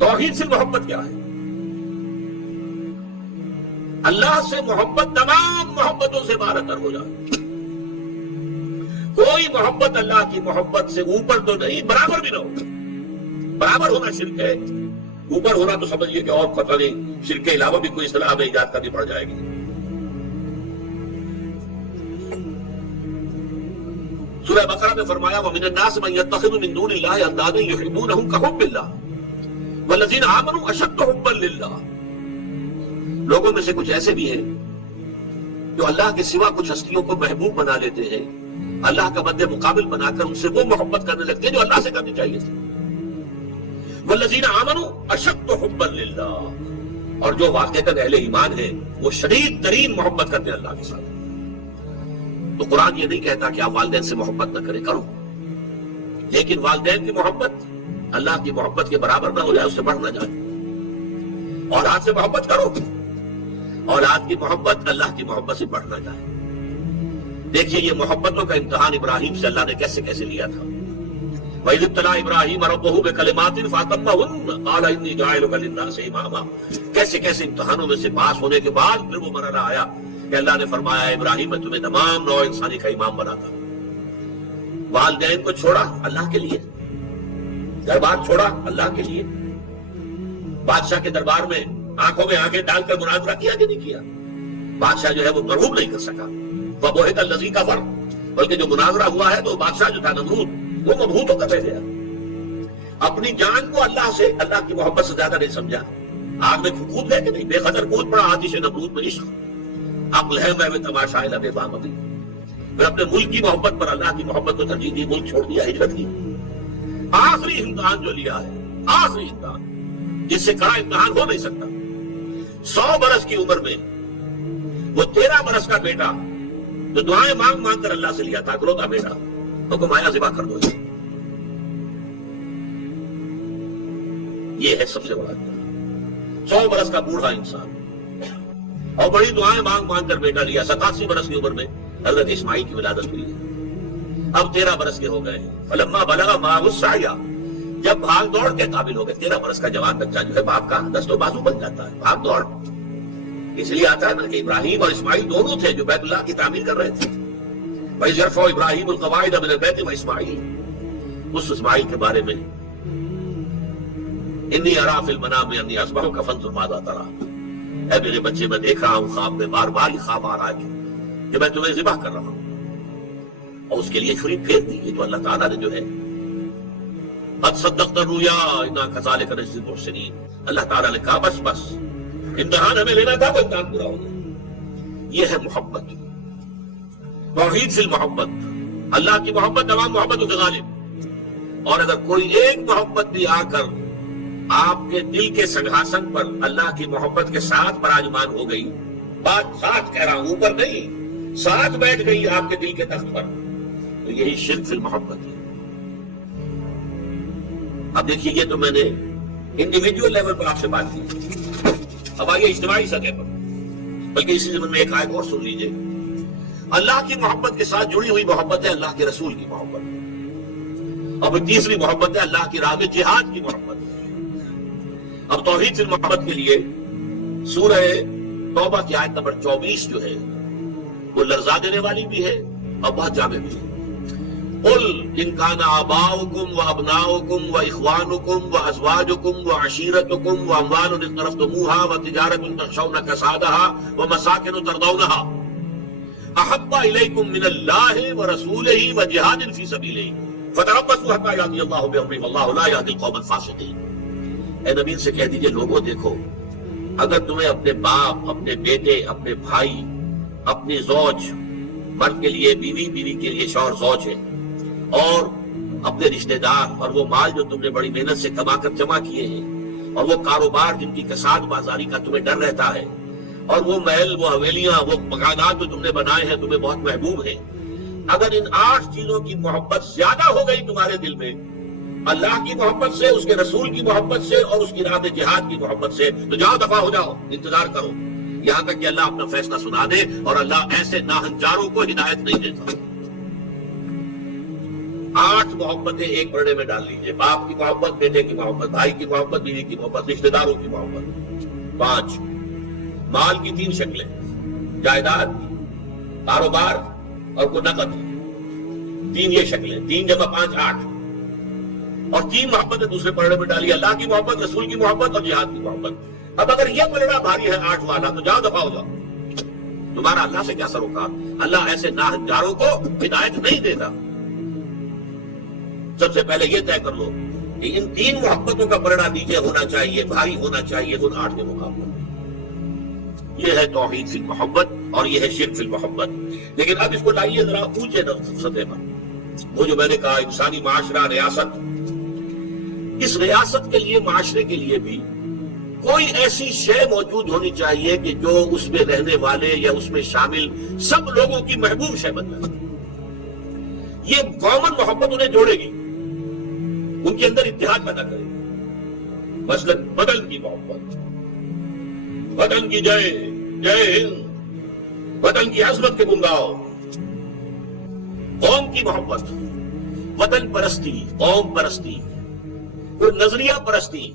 توحید سے محبت کیا ہے؟ اللہ سے محبت تمام محبتوں سے برتر ہو جائے. کوئی محبت اللہ کی محبت سے اوپر تو نہیں، برابر بھی نہ ہو. برابر ہونا شرک ہے، اوپر ہونا تو سمجھیے کہ اور پتہ نہیں شرک کے علاوہ بھی کوئی اصطلاح ہمیں ایجاد کرنی پڑ جائے گی. سورہ بقرہ میں فرمایا وَمِنَ النَّاسِ مَن يَتَّخِذُ مِن دُونِ اللَّهِ أَندَادًا يُحِبُّونَهُم كَحُبِّ اللَّهِ وَالَّذِينَ آمَنُوا أَشَدُّ حُبًّا لِلَّهِ. لوگوں میں سے کچھ ایسے بھی ہیں جو اللہ کے سوا کچھ ہستیوں کو محبوب بنا لیتے ہیں، اللہ کا مد مقابل بنا کر ان سے وہ محبت کرنے لگتے ہیں جو اللہ سے کرنی چاہیے تھی. وَالَّذِينَ آمَنُوا أَشَدُّ حُبًّا لِلَّهِ، اور جو واقعتاً اہل ایمان ہے وہ شدید ترین محبت کرتے ہیں اللہ کے ساتھ. تو قرآن یہ نہیں کہتا کہ آپ والدین سے محبت نہ کریں، کرو، لیکن والدین کی محبت اللہ کی محبت کے برابر نہ ہو جائے، اس سے بڑھ نہ جائے. اولاد سے محبت کرو، اولاد کی محبت اللہ کی محبت سے بڑھ نہ جائے. دیکھیے یہ محبتوں کا امتحان ابراہیم سے اللہ نے کیسے کیسے لیا تھا. وَإِذِ ابْتَلَىٰ إِبْرَاهِيمَ رَبُّهُ بِكَلِمَاتٍ فَأَتَمَّهُنَّ قَالَ إِنِّي جَاعِلُكَ لِلنَّاسِ إِمَامًا. کیسے کیسے امتحانوں میں سے پاس ہونے کے بعد پھر وہ مرحلہ آیا کہ اللہ نے فرمایا ابراہیم میں تمہیں تمام نوع انسانی کا امام بناتا. والدین کو چھوڑا اللہ کے لیے، گھر بار چھوڑا اللہ کے لیے. بادشاہ کے دربار میں آنکھوں میں آنکھیں ڈال کر مناظرہ کیا کہ نہیں کیا؟ بادشاہ جو ہے وہ مرغوب نہیں کر سکا. وَبُہِتَ الَّذِي كَفَرَ، بلکہ جو مناظرہ ہوا ہے تو بادشاہ جو تھا نمرود وہ مبہوت ہو کر رہ گیا. اپنی جان کو اللہ سے، اللہ کی محبت سے زیادہ نہیں سمجھا. آگ میں کود گئے کہ نہیں، بے قدر کود پڑا آتش نمرود میں عشق. عقل ہے میں تماشا لب بامدی. پھر اپنے ملک کی محبت پر اللہ کی محبت کو ترجیح دی، ملک چھوڑ دیا، ہجرت کی. آخری امتحان جو لیا ہے، آخری امتحان جس سے کڑا امتحان ہو نہیں سکتا. 100 برس کی عمر میں وہ 13 برس کا بیٹا جو دعائیں مانگ مانگ کر اللہ سے لیا تھا، اکلوتا بیٹا، حکم آیا ذبح کر دو. یہ ہے سب سے بڑا امتحان. 100 برس کا بوڑھا انسان اور بڑی دعائیں مانگ مانگ کر بیٹا لیا. 87 برس کی عمر میں حضرت اسماعیل کی ولادت ہوئی ہے. اب 13 برس کے ہو گئے. فلما بلغ معه السعي، جب بھاگ دوڑ کے قابل ہو گئے. 13 برس کا جوان بچہ جو ہے باپ کا دست و بازو بن جاتا ہے، بھاگ دوڑ. اس لیے آتا ہے نا کہ ابراہیم اور اسماعیل دونوں تھے جو بیت اللہ کی تعمیر کر رہے تھے. وَإِذْ يَرْفَعُ إِبْرَاهِيمُ الْقَوَاعِدَ مِنَ الْبَيْتِ وَإِسْمَاعِيلُ، اس اسماعیل کے بارے میں إِنِّي أَرَىٰ فِي الْمَنَامِ أَنِّي أَذْبَحُكَ فَانظُرْ مَاذَا تَرَىٰ. اے میرے بچے میں دیکھ رہا ہوں خواب میں، بار بار یہ خواب آ رہا ہے کہ میں تمہیں ذبح کر رہا ہوں. اور اس کے لیے چھری پھیر دی. یہ تو اللہ تعالیٰ نے جو ہے قد صدقت الرؤيا إنا كذلك نجزي المحسنين، اللہ تعالیٰ نے کہا بس بس امتحان ہمیں لینا تھا، وہ امتحان پورا ہو گیا. یہ ہے محبت، توحید سے محبت. اللہ کی محبت تمام محبتوں سے غالب. اور اگر کوئی ایک محبت بھی آ کر آپ کے دل کے سنگھاسن پر اللہ کی محبت کے ساتھ براجمان ہو گئی، بات ساتھ کہہ رہا ہوں، اوپر نہیں، ساتھ بیٹھ گئی آپ کے دل کے تخت پر، تو یہی شرک فی المحبت ہے. اب دیکھیے یہ تو میں نے انڈیویجول لیول پر آپ سے بات کی. اب آئیے اجتماعی سطح پر، بلکہ اسی زمین میں ایک آیت اور سن لیجئے. اللہ کی محبت کے ساتھ جڑی ہوئی محبت ہے اللہ کے رسول کی محبت. اور تیسری محبت ہے اللہ کی راہ میں جہاد کی محبت. اب توحید سے محبت کے لیے سورہ توبہ کی آیت نمبر 24 جو ہے وہ لرزا دینے والی بھی ہے اور بہت جامع بھی ہے. قل ان کان آباؤکم وابناؤکم واخوانکم وازواجکم وعشیرتکم واموال اقترفتموها وتجارۃ تخشون کسادها ومساکن ترضونها احب الیکم من اللہ ورسولہ وجہاد فی سبیلہ فتربصوا حتی یأتی اللہ بامرہ واللہ لا یہدی القوم الفاسقین. اے نبی سے کہہ دیجئے لوگوں دیکھو، اگر تمہیں اپنے باپ، اپنے بیٹے، اپنے بھائی، اپنی زوج، مرد کے لیے بیوی، بیوی کے لیے شوہر زوج ہے، اور اپنے رشتہ دار اور وہ مال جو تم نے بڑی محنت سے کما کر جمع کیے ہیں، اور وہ کاروبار جن کی کساد بازاری کا تمہیں ڈر رہتا ہے، اور وہ محل، وہ حویلیاں، وہ مکانات جو تم نے بنائے ہیں تمہیں بہت محبوب ہیں، اگر ان 8 چیزوں کی محبت زیادہ ہو گئی تمہارے دل میں اللہ کی محبت سے، اس کے رسول کی محبت سے اور اس کی راہ میں جہاد کی محبت سے، تو جاؤ دفع ہو جاؤ، انتظار کرو یہاں تک کہ اللہ اپنا فیصلہ سنا دے. اور اللہ ایسے ناہنجاروں کو ہدایت نہیں دیتا. 8 محبتیں ایک پردے میں ڈال لیجئے. باپ کی محبت، بیٹے کی محبت، بھائی کی محبت، بیوی کی محبت، رشتہ داروں کی محبت. 5 مال کی 3 شکلیں، جائیداد، کاروبار اور کوئی نقد. 3 یہ شکلیں، 3 جمع 5 8. اور 3 محبتیں دوسرے پلڑے میں ڈالی، اللہ کی محبت، رسول کی محبت اور جہاد کی محبت. اب اگر یہ پلڑا بھاری ہے 8 والا تو جاؤ دفعہ ہو جاؤ. تمہارا اللہ سے کیا سروکار؟ اللہ ایسے ناہنجاروں کو ہدایت نہیں دیتا. سب سے پہلے یہ طے کر لو کہ ان 3 محبتوں کا پلڑا نیچے ہونا چاہیے، بھاری ہونا چاہیے ان 8 کے مقابلے. یہ ہے توحید فی المحبت اور یہ ہے شرک فی المحبت. لیکن اب اس کو لائیے ذرا اونچے سطح پر. وہ جو میں نے کہا انسانی معاشرہ، ریاست، اس ریاست کے لیے، معاشرے کے لیے بھی کوئی ایسی شے موجود ہونی چاہیے کہ جو اس میں رہنے والے یا اس میں شامل سب لوگوں کی محبوب شے بن جائے. یہ کامن محبت انہیں جوڑے گی، ان کے اندر اتحاد پیدا کرے گی. مثلاً وطن کی محبت، وطن کی جے ہند، وطن کی عظمت کے گنگاؤ. قوم کی محبت، وطن پرستی، قوم پرستی، کوئی نظریہ پرستی.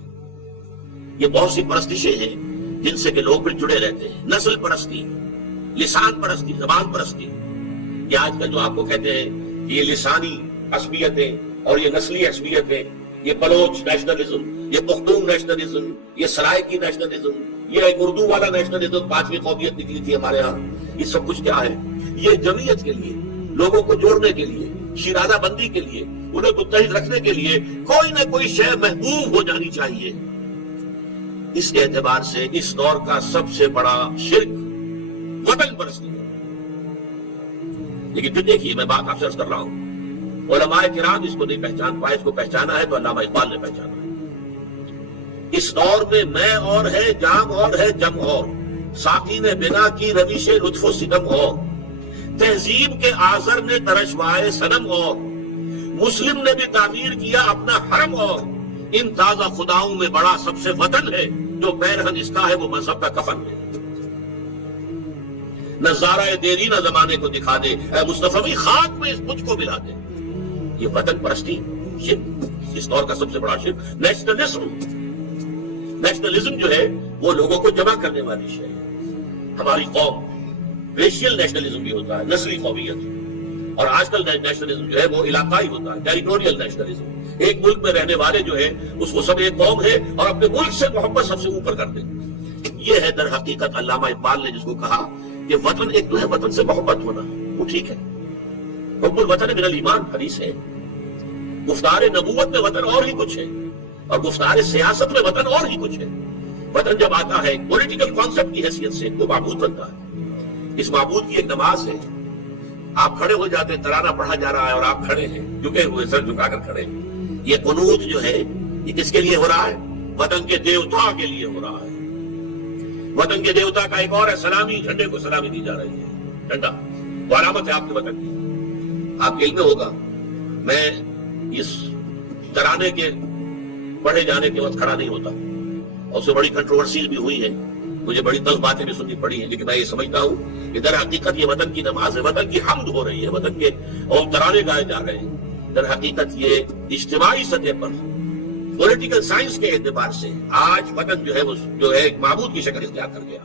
یہ بہت سی پرستشیں ہیں جن سے کہ لوگ پھر جڑے رہتے ہیں. نسل پرستی، لسان پرستی، زبان پرستی. یہ آج کل جو آپ کو کہتے ہیں کہ یہ لسانی عصبیتیں اور یہ نسلی عصبیتیں، یہ بلوچ نیشنلزم، یہ پختون نیشنلزم، یہ سرائکی نیشنلزم، یہ ایک اردو والا نیشنلزم، 5ویں قومیت نکلی تھی ہمارے ہاں. یہ سب کچھ کیا ہے؟ یہ جمعیت کے لیے، لوگوں کو جوڑنے کے لیے، شیرازہ بندی کے لیے، انہیں متحد رکھنے کے لیے کوئی نہ کوئی شے محبوب ہو جانی چاہیے. اس اعتبار سے اس دور کا سب سے بڑا شرک وطن پرستی ہے. لیکن پھر دیکھیے، میں بات آپ سے عرض کر رہا ہوں، علماء کرام اس کو نہیں پہچان پائے. اس کو پہچانا ہے تو علامہ اقبال نے پہچانا ہے. اس دور میں میں اور ہے، جام اور ہے، جم اور، ساقی نے بنا کی روش لطف و ستم اور، تہذیب کے آزر نے ترشوائے صنم اور، مسلم نے بھی تعمیر کیا اپنا حرم اور، ان تازہ خداؤں میں بڑا سب سے وطن ہے، جو پیرہن اس کا ہے وہ مذہب کا کفن ہے. نظارہ دیرینہ زمانے کو دکھا دے، اے مصطفی خاک میں اس مجھ کو ملا دے. یہ وطن پرستی شرک، اس دور کا سب سے بڑا شرک. نیشنلزم جو ہے وہ لوگوں کو جمع کرنے والی شے ہے. ہماری قوم، ریشیل نیشنلزم بھی ہوتا ہے، نسلی قومیت. اور آج کل نیشنلزم جو ہے وہ علاقائی ہوتا ہے، ٹیریٹوریل نیشنلزم. ایک ملک میں رہنے والے جو ہے اس کو سب ایک قوم ہے اور اپنے ملک سے محبت سب سے اوپر کر دیں. یہ ہے در حقیقت علامہ اقبال نے جس کو کہا کہ وطن ایک تو ہے وطن سے محبت ہونا، وہ ٹھیک ہے، حب الوطن من الایمان حدیث ہے. گفتار نبوت میں وطن اور ہی کچھ ہے، اور گفتار سیاست میں وطن اور ہی کچھ ہے. وطن جب آتا ہے پولیٹیکل کانسیپٹ کی حیثیت سے تو معبود بنتا ہے. اس معبود کی ایک نماز ہے. آپ کھڑے ہو جاتے ہیں، ترانہ پڑھا جا رہا ہے اور آپ کھڑے ہیں، جھکے ہوئے، سر جھکا کر کھڑے ہیں. یہ قنوت جو ہے یہ کس کے لیے ہو رہا ہے؟ وطن کے دیوتا کے لیے ہو رہا ہے. وطن کے دیوتا کا ایک اور ہے سلامی، جھنڈے کو سلامی دی جا رہی ہے. جھنڈا وہ علامت ہے آپ کے وطن کی. آپ کے علم میں ہوگا، میں اس ترانے کے پڑھے جانے کے وقت کھڑا نہیں ہوتا، اور اس سے بڑی کنٹروورسیز بھی ہوئی ہیں، مجھے بڑی تلخ باتیں بھی سننی پڑی ہیں. لیکن میں یہ سمجھتا ہوں کہ در حقیقت یہ وطن کی نماز ہے، وطن کی حمد ہو رہی ہے، وطن کے اور ترانے گائے جا رہے ہیں. در حقیقت یہ اجتماعی سطح پر پولیٹیکل سائنس کے اعتبار سے آج وطن جو ہے وہ جو ہے ایک معبود کی شکل اختیار کر گیا.